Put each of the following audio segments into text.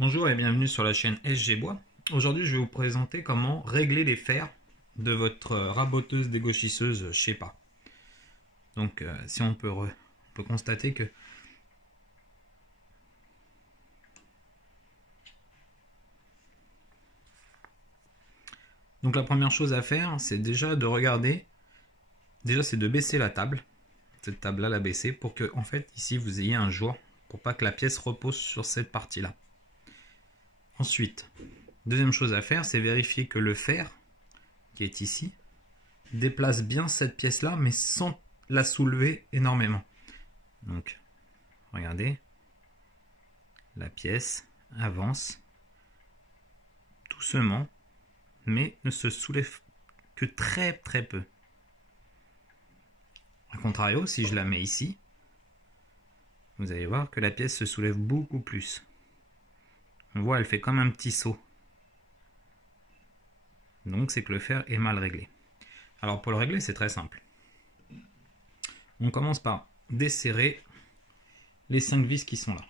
Bonjour et bienvenue sur la chaîne SG Bois. Aujourd'hui, je vais vous présenter comment régler les fers de votre raboteuse dégauchisseuse Shepa. Donc, si on peut constater que donc la première chose à faire, c'est déjà de regarder. Déjà, c'est de baisser la table. Cette table-là, la baisser pour que, en fait, ici, vous ayez un jour pour pas que la pièce repose sur cette partie-là. Ensuite, deuxième chose à faire, c'est vérifier que le fer qui est ici déplace bien cette pièce-là, mais sans la soulever énormément. Donc, regardez, la pièce avance doucement, mais ne se soulève que très très peu. A contrario, si je la mets ici, vous allez voir que la pièce se soulève beaucoup plus. On voit, elle fait comme un petit saut. Donc, c'est que le fer est mal réglé. Alors, pour le régler, c'est très simple. On commence par desserrer les 5 vis qui sont là.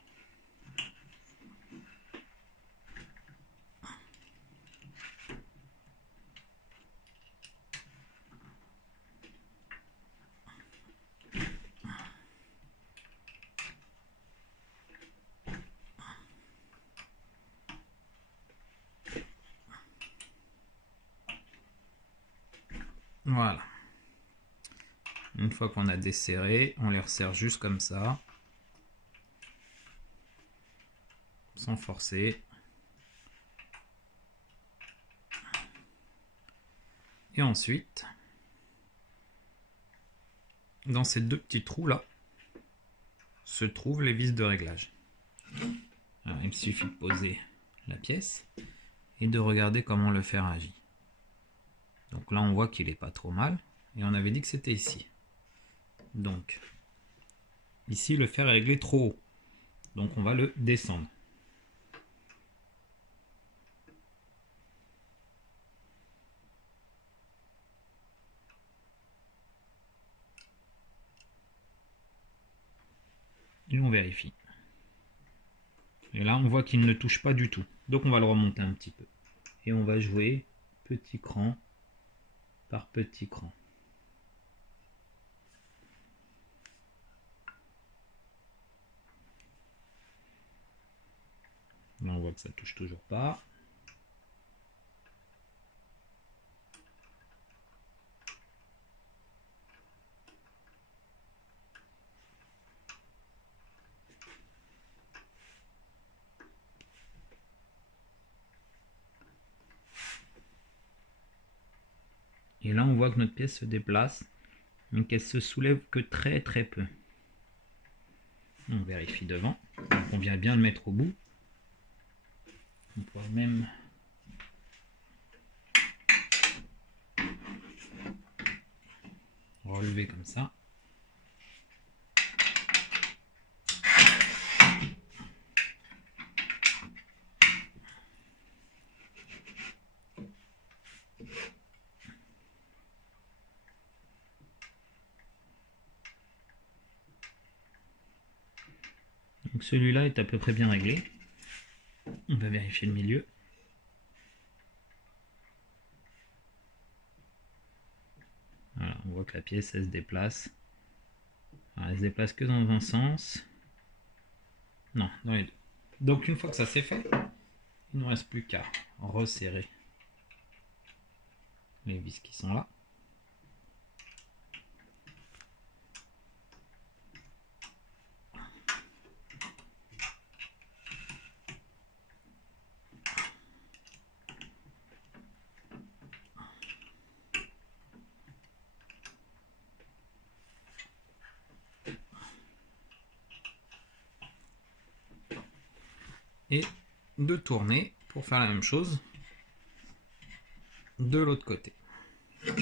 Voilà. Une fois qu'on a desserré, on les resserre juste comme ça, sans forcer. Et ensuite, dans ces deux petits trous là, se trouvent les vis de réglage. Alors, il suffit de poser la pièce et de regarder comment le fer agit. Donc là, on voit qu'il n'est pas trop mal. Et on avait dit que c'était ici. Donc, ici, le fer est réglé trop haut. Donc, on va le descendre. Et on vérifie. Et là, on voit qu'il ne touche pas du tout. Donc, on va le remonter un petit peu. Et on va jouer petit cran par petit cran. Là, on voit que ça touche toujours pas. Et là, on voit que notre pièce se déplace, mais qu'elle se soulève que très très peu. On vérifie devant. Donc, on vient bien le mettre au bout. On pourrait même relever comme ça. Donc celui-là est à peu près bien réglé. On va vérifier le milieu. Voilà, on voit que la pièce elle se déplace. Alors, elle se déplace que dans un sens. Non, dans les deux. Donc une fois que ça c'est fait, il ne nous reste plus qu'à resserrer les vis qui sont là. Et de tourner pour faire la même chose de l'autre côté. Là,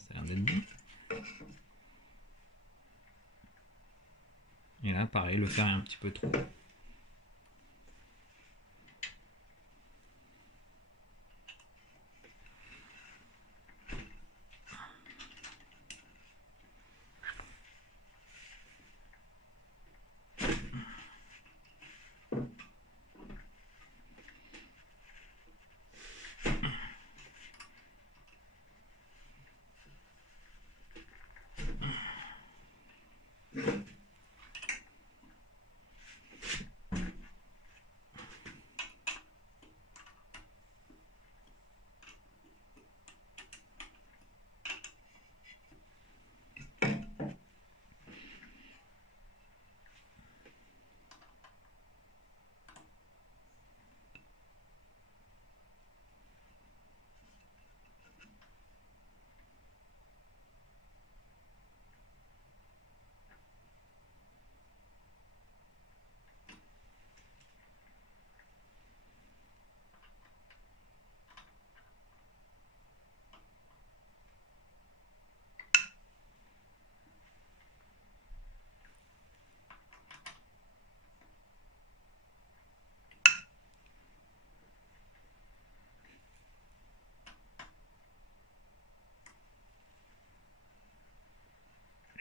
ça a l'air d'être bon. Et là, pareil, le fer est un petit peu trop haut.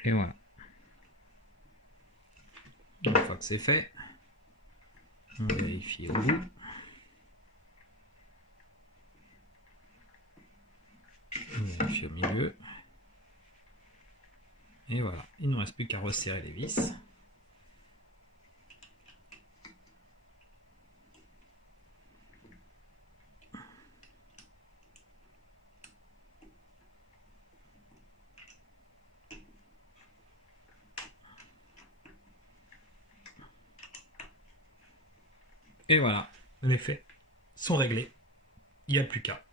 Et voilà. Une fois que c'est fait, on vérifie au bout. On vérifie au milieu. Et voilà, il ne nous reste plus qu'à resserrer les vis. Et voilà, les faits sont réglés. Il n'y a plus qu'à.